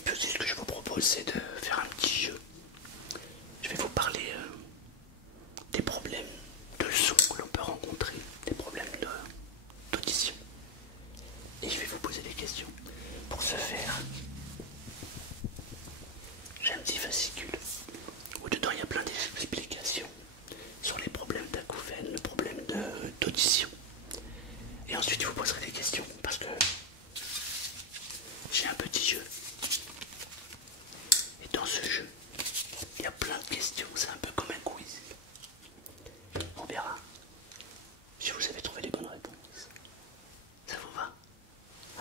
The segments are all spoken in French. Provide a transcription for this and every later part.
puis aussi, ce que je vous propose, c'est de faire un petit jeu. Je vais vous parler des problèmes de son que l'on peut rencontrer, des problèmes d'audition. Et je vais vous poser des questions. Pour ce faire, j'ai un petit fascicule où dedans il y a plein d'explications sur les problèmes d'acouphènes, le problème d'audition. Et ensuite, je vous poserai des questions parce que j'ai un petit jeu. Et dans ce jeu, il y a plein de questions. C'est un peu comme un quiz. On verra si vous avez trouvé les bonnes réponses. Ça vous va?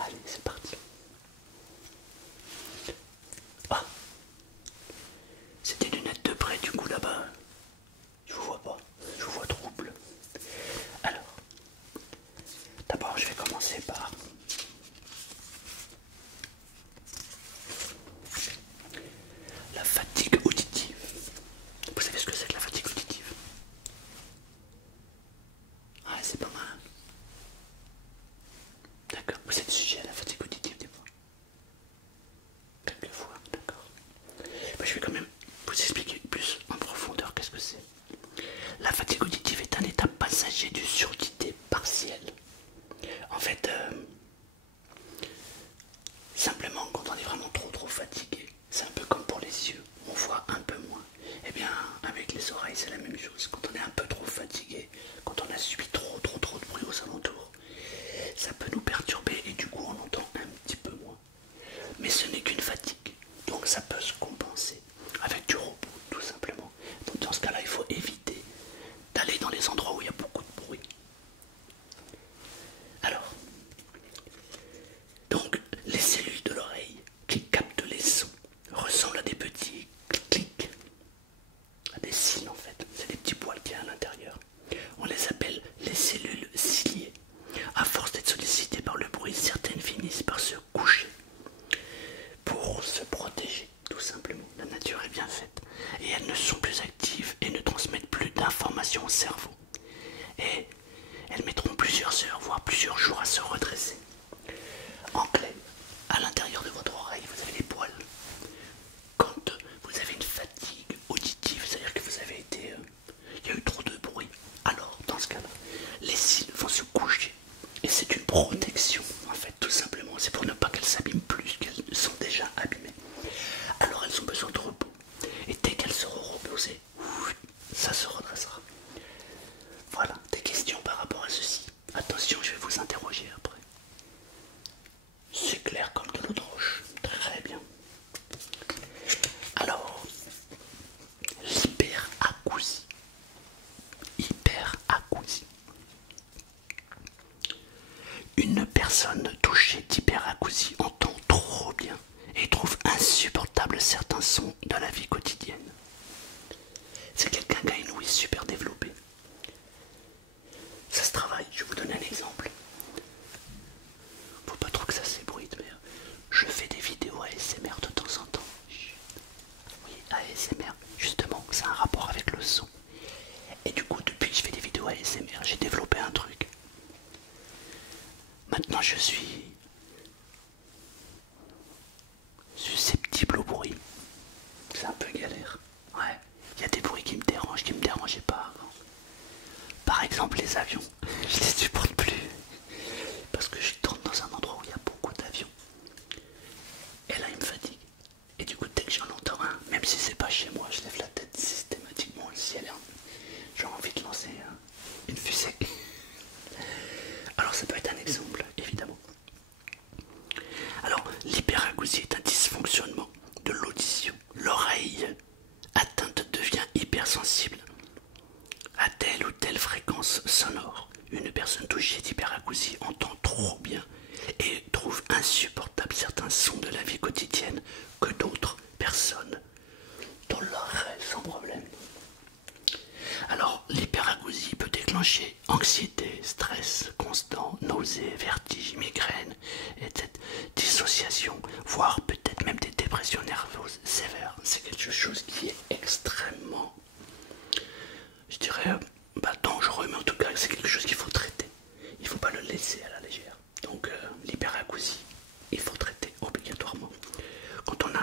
Allez, c'est parti. Ah, c'est des lunettes de près du coup là-bas. Je vous vois pas, je vous vois trouble. Alors, d'abord je vais commencer par la fatigue auditive. Vous savez ce que c'est que la fatigue auditive? Ah, c'est pas mal. D'accord, vous êtes sujet à la fatigue auditive des fois? Quelquefois, d'accord. Je vais quand même vous expliquer plus en profondeur qu'est-ce que c'est. La fatigue auditive est un état passager du surdité partielle. En fait, simplement quand on est vraiment trop fatigué, c'est un peu comme pour les yeux, on voit un peu moins. Et bien avec les oreilles c'est la même chose. Quand on est un peu trop fatigué, quand on a subi trop de bruit aux alentours, ça peut nous perturber et du coup on entend un petit peu moins. Mais ce n'est qu'une fatigue, donc ça peut se compenser avec du repos tout simplement. Donc dans ce cas-là il faut éviter d'aller dans les endroits où il y a beaucoup de bruit. Alors, donc les cellules de l'oreille qui captent les sons ressemblent à des petits clics, à des cils en fait, c'est des petits poils qu'il y a à l'intérieur. On les appelle les cellules ciliées. À force d'être sollicitées par le bruit, certaines finissent par se coucher pour se protéger, tout simplement. La nature est bien faite et elles ne sont plus actives et ne transmettent plus d'informations au cerveau. Et elles mettront plusieurs heures, voire plusieurs jours à se redresser. En clair, à l'intérieur de votre oreille, vous avez des poils. Quand vous avez une fatigue auditive, c'est-à-dire que vous avez été... il y a eu trop de bruit. Alors, dans ce cas-là, les cils vont se coucher. Et c'est une protection, en fait, tout simplement. C'est pour ne pas qu'elles s'abîment plus qu'elles sont déjà abîmées. Alors, elles ont besoin de repos. Et dès qu'elles seront reposées, ça se redressera. Voilà, des questions par rapport à ceci. Attention, je vais vous interroger après. C'est clair comme de l'eau de roche. Très bien. Alors, l'hyperacousie. Hyperacousie. Une personne touchée d'hyperacousie entend trop bien et trouve insupportable certains sons de la vie quotidienne. C'est quelqu'un qui a une ouïe super développée. Ça se travaille, je vais vous donner un exemple. Faut pas trop que ça s'ébruite, mais je fais des vidéos ASMR de temps en temps. Oui, ASMR, justement, c'est un rapport avec le son. Et du coup, depuis que je fais des vidéos ASMR, j'ai développé un truc. Maintenant, je suis susceptible au bruit. C'est un peu galère. Ouais, il y a des bruits qui me dérangent, qui me dérangeaient pas avant. Par exemple, les avions. Je les supporte plus. Parce que je tourne dans un endroit où il y a beaucoup d'avions. Et là, il me fatigue. Et du coup, dès que j'en entends un, même si c'est pas chez moi, je lève la tête systématiquement. Le ciel est... J'ai envie de lancer une fusée. Alors, ça peut être un exemple, évidemment. Alors, l'hyperacousie est un dysfonctionnement de l'audition. L'oreille atteinte devient hypersensible à telle ou telle fréquence sonore. Une personne touchée d'hyperacousie entend trop bien et trouve insupportable certains sons de la vie quotidienne que d'autres personnes toléreraient sans problème. Alors, l'hyperacousie peut déclencher anxiété, stress constant, nausées, vertiges, migraines, etc., dissociation, voire peut-être même des dépressions nerveuses sévères. C'est quelque chose qui est extrêmement, je dirais, dangereux, mais en tout cas, c'est quelque chose qu'il faut traiter. Il ne faut pas le laisser à la légère. Donc, l'hyperacousie, il faut traiter obligatoirement. Quand on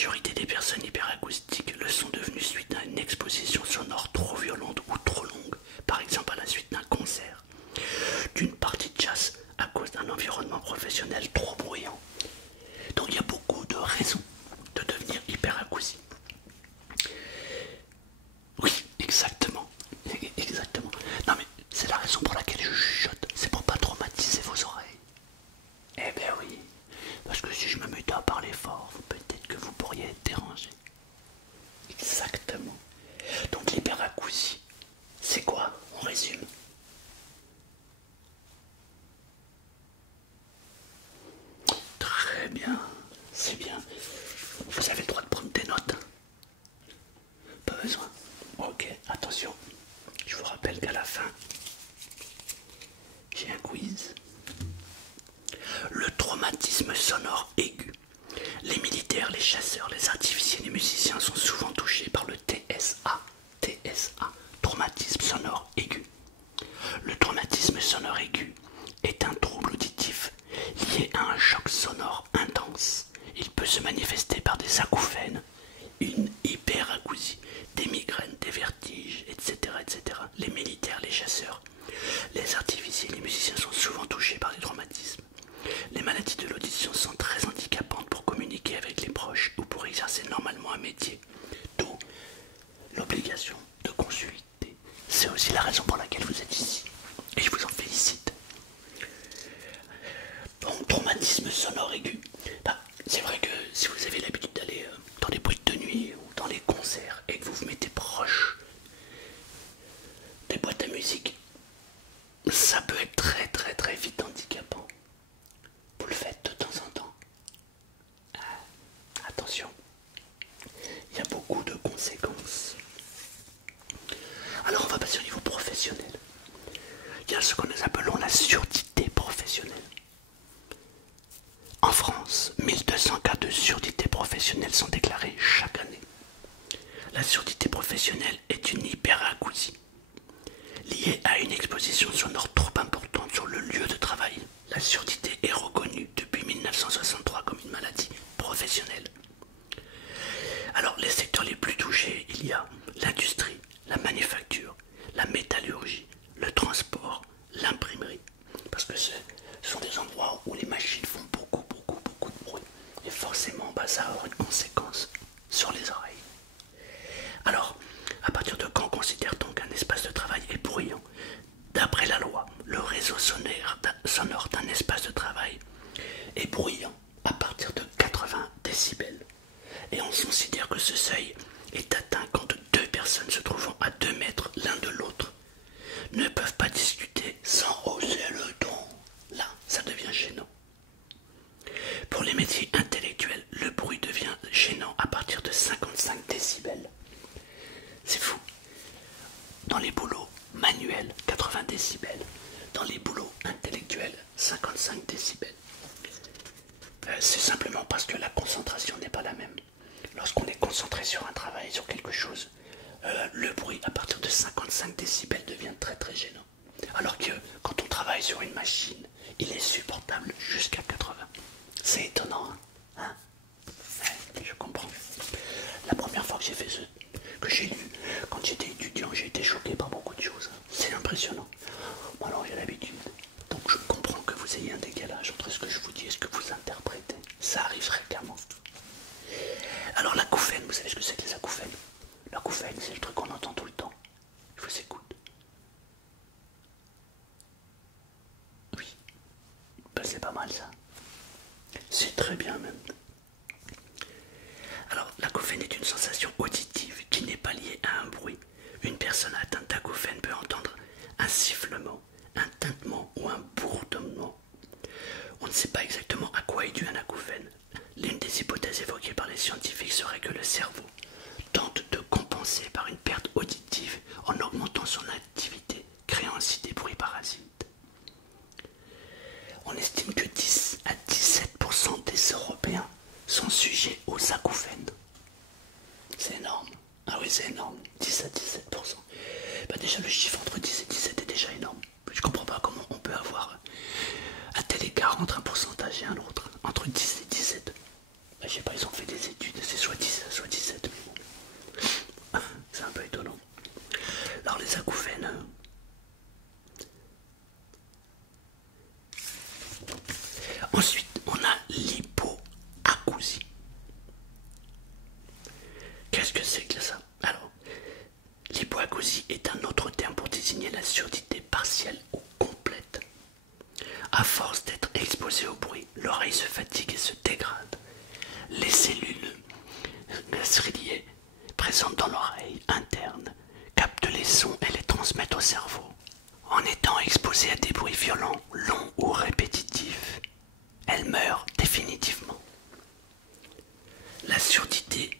majorité des personnes hyperacoustiques le sont devenues suite à une exposition sonore trop violente ou trop longue, par exemple à la suite d'un concert, d'une partie de chasse à cause d'un environnement professionnel trop bruyant. Donc il y a beaucoup de raisons de devenir hyperacousie. Oui, exactement. Exactement. Non mais c'est la raison pour laquelle je chuchote. C'est pour pas traumatiser vos oreilles. Eh ben oui. Parce que si je me mettais à parler fort, peut-être que vous pourriez être dérangé. Exactement. Donc l'hyperacousie, c'est quoi? On résume. Très bien. C'est bien. Vous avez le droit de prendre des notes. Pas besoin. Ok, attention. Je vous rappelle qu'à la fin, j'ai un quiz. Le traumatisme sonore aigu. Les militaires, les chasseurs, les artificiers, les musiciens sont souvent touchés par le TSA. TSA, traumatisme sonore aigu. Le traumatisme sonore aigu est un trouble auditif lié à un choc sonore intense. Il peut se manifester par des acouphènes, une hyperacousie, des migraines, des vertiges, etc., etc. Les militaires, les chasseurs, les artificiers, les musiciens sont souvent touchés par des traumatismes. Les maladies de l'audition sont très handicapantes pour communiquer avec les proches ou pour exercer normalement un métier, d'où l'obligation de consulter. C'est aussi la raison pour laquelle vous êtes ici, et je vous en félicite. Bon, traumatisme sonore aigu. C'est vrai que si vous avez l'habitude d'aller dans des boîtes de nuit ou dans les concerts et que vous vous mettez proche des boîtes à musique, ça peut être très vite handicapant. Vous le faites de temps en temps. Attention, il y a beaucoup de conséquences. Alors on va passer au niveau professionnel. Il y a ce que nous appelons la surdité professionnelle. En France, 1200 cas de surdité professionnelle sont déclarés chaque année. La surdité professionnelle est une hyperacousie liée à une exposition sonore trop importante sur le lieu de travail. La surdité est reconnue depuis 1963 comme une maladie professionnelle. Alors, les secteurs les plus touchés, il y a l'industrie, la manufacture, la métallurgie, le transport, l'imprimerie. Parce que ce sont des endroits où les machines font beaucoup de bruit. Et forcément, ça va avoir une conséquence sur les oreilles. Alors, à partir de quand considère-t-on qu'un espace de travail est bruyant? D'après la loi, le réseau sonore d'un espace de travail est bruyant à partir de 80 décibels. Et on considère que ce seuil est atteint quand deux personnes se trouvant à 2 mètres l'un de l'autre ne peuvent pas discuter sans hausser le ton. Là, ça devient gênant. Pour les métiers intellectuels, le bruit devient gênant à partir de 55 décibels. C'est fou. Dans les boulots manuels, 80 décibels. Dans les boulots intellectuels, 55 décibels. C'est simplement parce que la concentration n'est pas la même. Lorsqu'on est concentré sur un travail, sur quelque chose, le bruit à partir de 55 décibels devient très gênant. Alors que quand on travaille sur une machine, il est supportable jusqu'à 80. C'est étonnant, hein, ouais, je comprends. La première fois que j'ai fait que j'ai lu, quand j'étais étudiant, j'ai été choqué par beaucoup de choses. C'est impressionnant. Bon, alors j'ai l'habitude. Donc je comprends que vous ayez un décalage entre ce que je vous dis et ce que vous interprétez. Ça arrive fréquemment. Alors l'acouphène, vous savez ce que c'est que les acouphènes? L'acouphène, c'est le truc qu'on entend tout le temps. Je vous écoute. Oui. C'est pas mal ça. C'est très bien même. Alors l'acouphène est une sensation auditive qui n'est pas liée à un bruit. Une personne atteinte d'acouphène peut entendre un sifflement, un tintement ou un bourdonnement. On ne sait pas exactement à quoi est dû un acouphène. L'une des hypothèses évoquées par les scientifiques serait que le cerveau tente de compenser par une perte auditive en augmentant son activité, créant ainsi des bruits parasites. On estime que 10 à 17% des Européens sont sujets aux acouphènes. C'est énorme. Ah oui, c'est énorme. 10 à 17%. Déjà le chiffre entre 10 et 17 est déjà énorme. Je comprends pas comment on peut avoir un tel écart entre un pourcentage et un autre. Entre 10 et 17. Je sais pas, ils ont fait des études, c'est soit est un autre terme pour désigner la surdité partielle ou complète. À force d'être exposée au bruit, l'oreille se fatigue et se dégrade. Les cellules ganglioniques présentes dans l'oreille interne captent les sons et les transmettent au cerveau. En étant exposée à des bruits violents, longs ou répétitifs, elle meurt définitivement. La surdité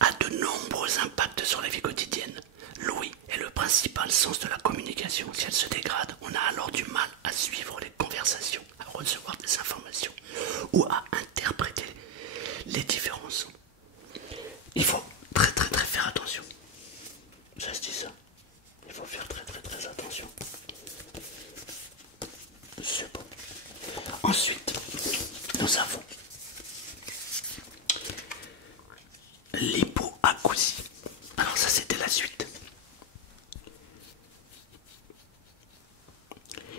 a de nombreux impacts sur la vie quotidienne. L'ouïe est le principal sens de la communication. Si elle se dégrade, on a alors du mal à suivre les conversations, à recevoir des informations ou à interpréter les différents sons. Il faut très faire attention. Ça se dit ça. Il faut faire très attention. C'est bon. Ensuite, nous avons l'hypoacousie. Alors ça c'était la suite.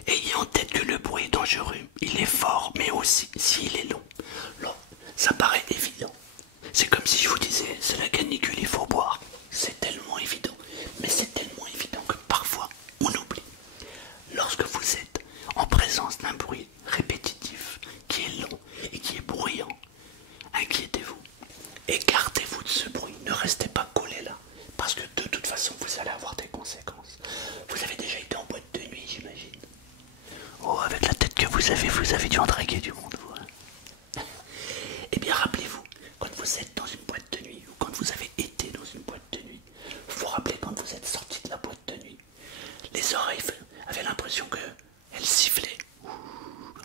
Ayez en tête que le bruit est dangereux. Il est fort, mais aussi s'il est long. Là, ça paraît évident. C'est comme si je vous disais, c'est la canicule, il faut boire. C'est tellement évident. Mais c'est tellement évident que parfois, on oublie. Lorsque vous êtes en présence d'un bruit répétitif, qui est long et qui est bruyant, inquiétez-vous. Écartez-vous de ce bruit. Ne restez pas collé là. Parce que de toute façon, vous allez avoir des conséquences. Vous avez déjà été en boîte de nuit, j'imagine. Oh, avec la tête que vous avez dû en draguer du monde, vous. Hein. Eh bien, rappelez-vous, quand vous êtes dans une boîte de nuit, ou quand vous avez été dans une boîte de nuit, vous vous rappelez quand vous êtes sorti de la boîte de nuit, les oreilles avaient l'impression qu'elles sifflaient.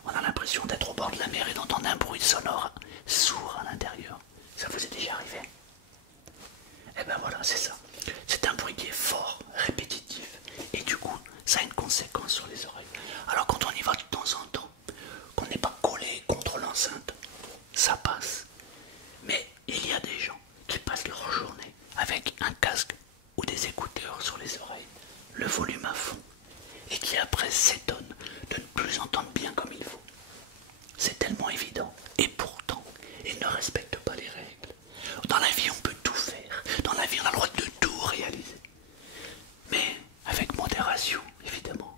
On a l'impression d'être au bord de la mer et d'entendre un bruit sonore sourd à l'intérieur. Ça vous est déjà arrivé? Eh ben voilà, c'est ça. C'est un bruit qui est fort, répétitif, et du coup, ça a une conséquence sur les oreilles. Alors quand on y va de temps en temps, qu'on n'est pas collé contre l'enceinte, ça passe. Mais il y a des gens qui passent leur journée avec un casque ou des écouteurs sur les oreilles, le volume à fond, et qui après s'étonnent de ne plus entendre bien comme il faut. C'est tellement évident, et pourtant, ils ne respectent pas les règles. Dans la vie, on peut tout faire. Dans la vie, on a le droit de tout réaliser. Mais avec modération, évidemment.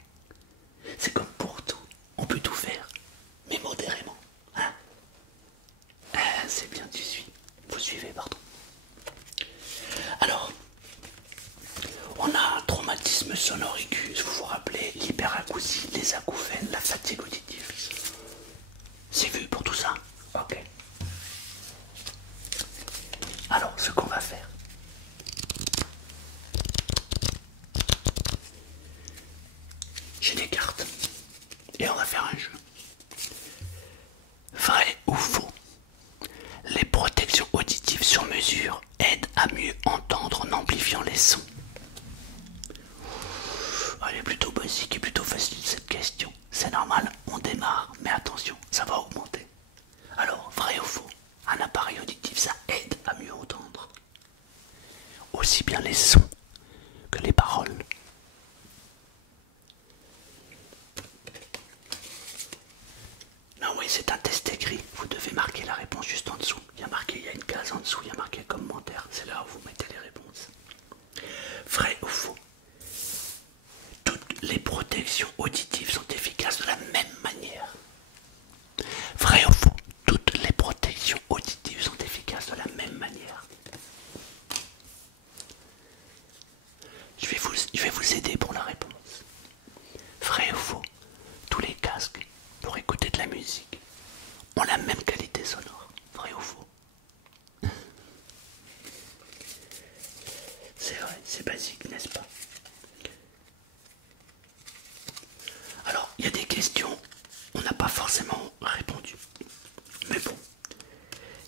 C'est comme pour tout. On peut tout faire, mais modérément. Hein? C'est bien, tu suis. Vous suivez, pardon. Alors, on a un traumatisme sonore aigu, si vous vous rappelez, l'hyperacousie, les acouphènes, la fatigue auditive. C'est vu pour tout ça? Ok. Alors, ce qu'on va faire, j'ai des cartes et on va faire un jeu. Vrai ou faux? Les protections auditives sur mesure aident à mieux entendre en amplifiant les sons. Elle est plutôt basique et plutôt facile cette question. C'est normal, on démarre, mais attention, ça va augmenter. Alors, vrai ou faux? Un appareil auditif, ça aide à mieux entendre. Aussi bien les sons que les paroles. Non, oui, c'est un test écrit. Vous devez marquer la réponse juste en dessous. Il y a une case en dessous, il y a marqué commentaire. C'est là où vous mettez les réponses. Vrai ou faux? Toutes les protections auditives sont efficaces de la même manière. Vrai ou faux? Toutes les protections auditives sont efficaces de la même manière. Je vais vous aider pour la réponse. Vrai ou faux? Tous les casques pour écouter de la musique ont la même qualité sonore. Vrai ou faux? C'est vrai, c'est basique, n'est-ce pas? Alors, il y a des questions, on n'a pas forcément répondu. Mais bon,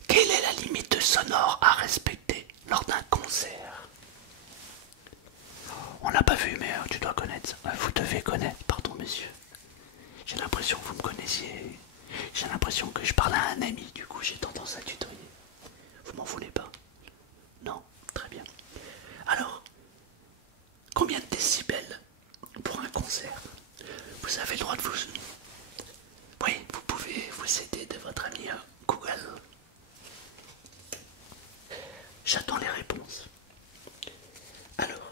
quelle est la limite sonore à respecter lors d'un concert? On l'a pas vu, mais tu dois connaître. Vous devez connaître, pardon monsieur. J'ai l'impression que vous me connaissiez. J'ai l'impression que je parle à un ami, du coup j'ai tendance à tutoyer. Vous m'en voulez pas? Non? Très bien. Alors, combien de décibels pour un concert? Vous avez le droit de vous... Oui, vous pouvez vous aider de votre ami Google. J'attends les réponses. Alors,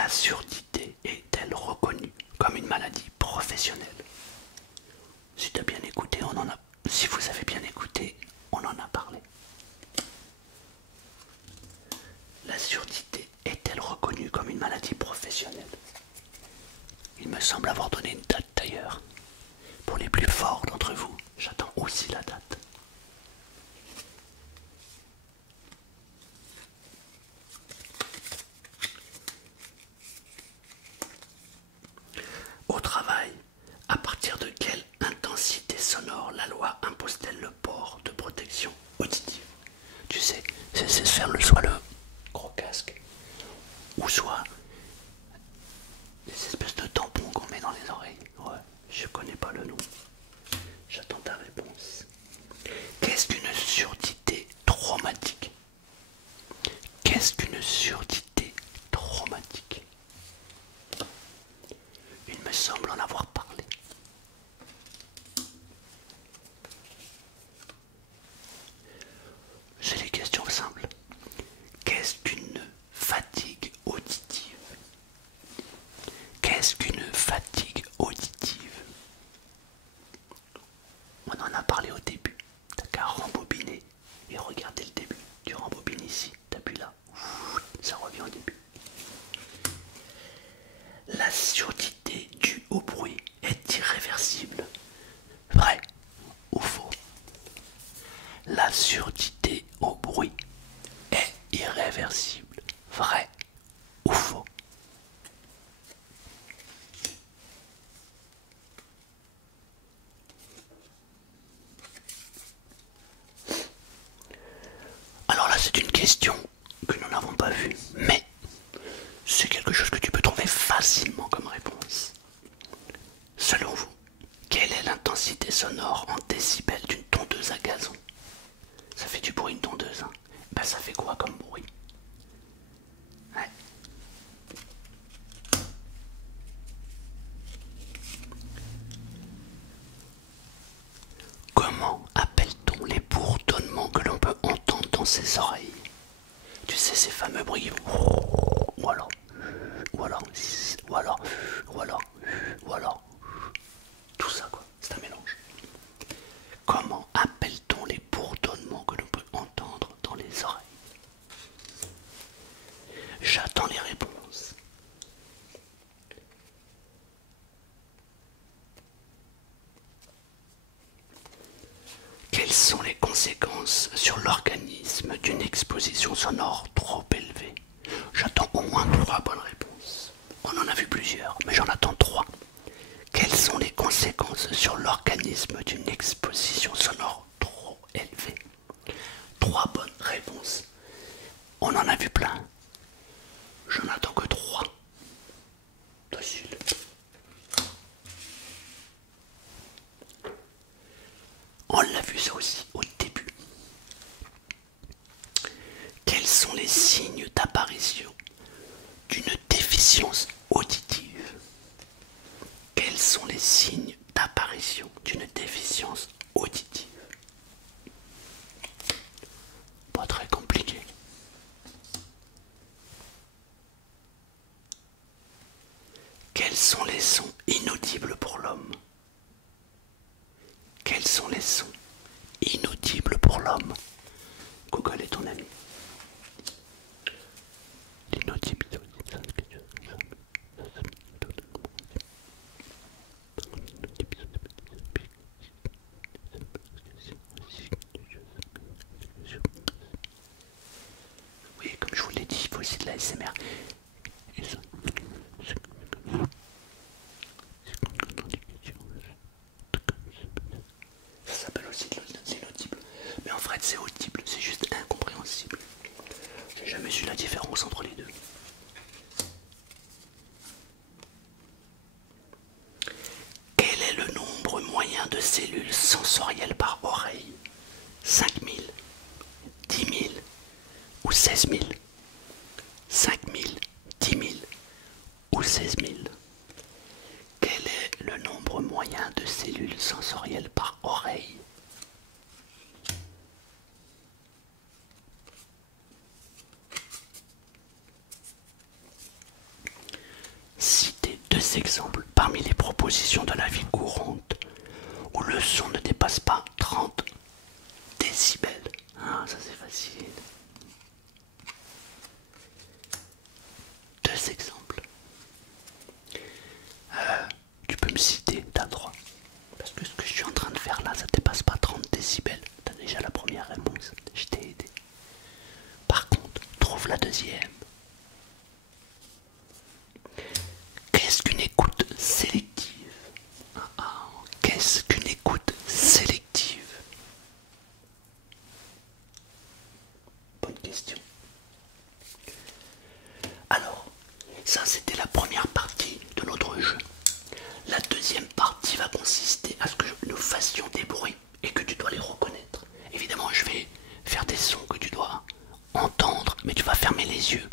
La surdité est-elle reconnue comme une maladie professionnelle? Si tu as bien écouté, si vous avez bien écouté, on en a parlé. La surdité est-elle reconnue comme une maladie professionnelle? Il me semble avoir donné une date d'ailleurs. Pour les plus forts d'entre vous, j'attends aussi la date. Au travail, à partir de quelle intensité sonore la loi impose-t-elle le port de protection auditive? Tu sais, c'est faire soit le gros casque, ou soit des espèces de tampons qu'on met dans les oreilles. Ouais, je connais pas le nom. J'attends ta réponse. Qu'est-ce qu'une surdité traumatique? Qu'est-ce qu'une surdité traumatique? Il me semble en avoir parlé. C'est des questions simples. Qu'est-ce qu'une fatigue auditive? Qu'est-ce qu'une fatigue auditive? On en a parlé au début. T'as qu'à rembobiner et regarder le début. Tu rembobines ici, t'appuies là. Ça revient au début. La surdité due au bruit est irréversible. Vrai ou faux? La surdité au bruit est irréversible. Vrai ou faux? Alors là, c'est une question que nous n'avons pas vue, mais c'est quelque chose que tu peux trouver facilement comme réponse. Selon vous, quelle est l'intensité sonore en décibels d'une tondeuse à gazon? Ça fait du bruit une tondeuse, hein? Ben ça fait quoi comme bruit? Ouais. Comment appelle-t-on les bourdonnements que l'on peut entendre dans ses oreilles? Tu sais, ces fameux bruits. Ou alors, ou alors, ou alors, ou alors, ou alors. Tout ça, quoi. C'est un mélange. Comment appelle-t-on les bourdonnements que l'on peut entendre dans les oreilles? J'attends les réponses. Quelles sont les conséquences sur l'organisme d'une exposition sonore trop élevée? J'attends au moins 3 bonnes réponses. On en a vu plusieurs, mais j'en attends 3. Quelles sont les conséquences sur l'organisme d'une exposition sonore trop élevée? 3 bonnes réponses. On en a vu plein. J'en attends que 3. Facile. On l'a vu ça aussi au début. Quels sont les signes d'apparition d'une déficience auditive? Quels sont les signes d'apparition d'une déficience auditive? Pas très compliqué. Quels sont les sons inaudibles pour l'homme? Quels sont les sons inaudibles pour l'homme? Google est ton ami. L'inaudible. Oui, comme je vous l'ai dit, il faut aussi de la SMR. Ça s'appelle aussi de l'inaudible. Mais en fait, c'est audible, c'est juste incompréhensible. J'ai jamais su la différence entre les deux. Quel est le nombre moyen de cellules sensorielles par oreille? 5000, 10 000 ou 16 000? 5000, 10 000 ou 16 000? Quel est le nombre moyen de cellules sensorielles par oreille? exemple, parmi les propositions de la vie courante, où le son ne dépasse pas 30 décibels. Ah, ça c'est facile. Deux exemples. Tu peux me citer, t'as le droit. Parce que ce que je suis en train de faire là, ça dépasse pas 30 décibels. T'as déjà la première réponse, je t'ai aidé. Par contre, trouve la deuxième. Qu'est-ce qu'une écoute sélective? Qu'est-ce qu'une écoute sélective? Bonne question. Alors, ça c'était la première partie de notre jeu. La deuxième partie va consister à ce que nous fassions des bruits et que tu dois les reconnaître. Évidemment, je vais faire des sons que tu dois entendre, mais tu vas fermer les yeux.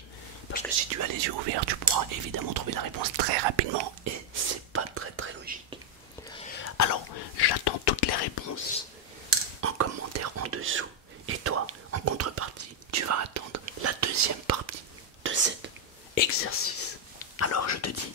Parce que si tu as les yeux ouverts, tu pourras évidemment trouver la réponse très rapidement et c'est pas très logique. Alors, j'attends toutes les réponses en commentaire en dessous. Et toi, en contrepartie, tu vas attendre la deuxième partie de cet exercice. Alors je te dis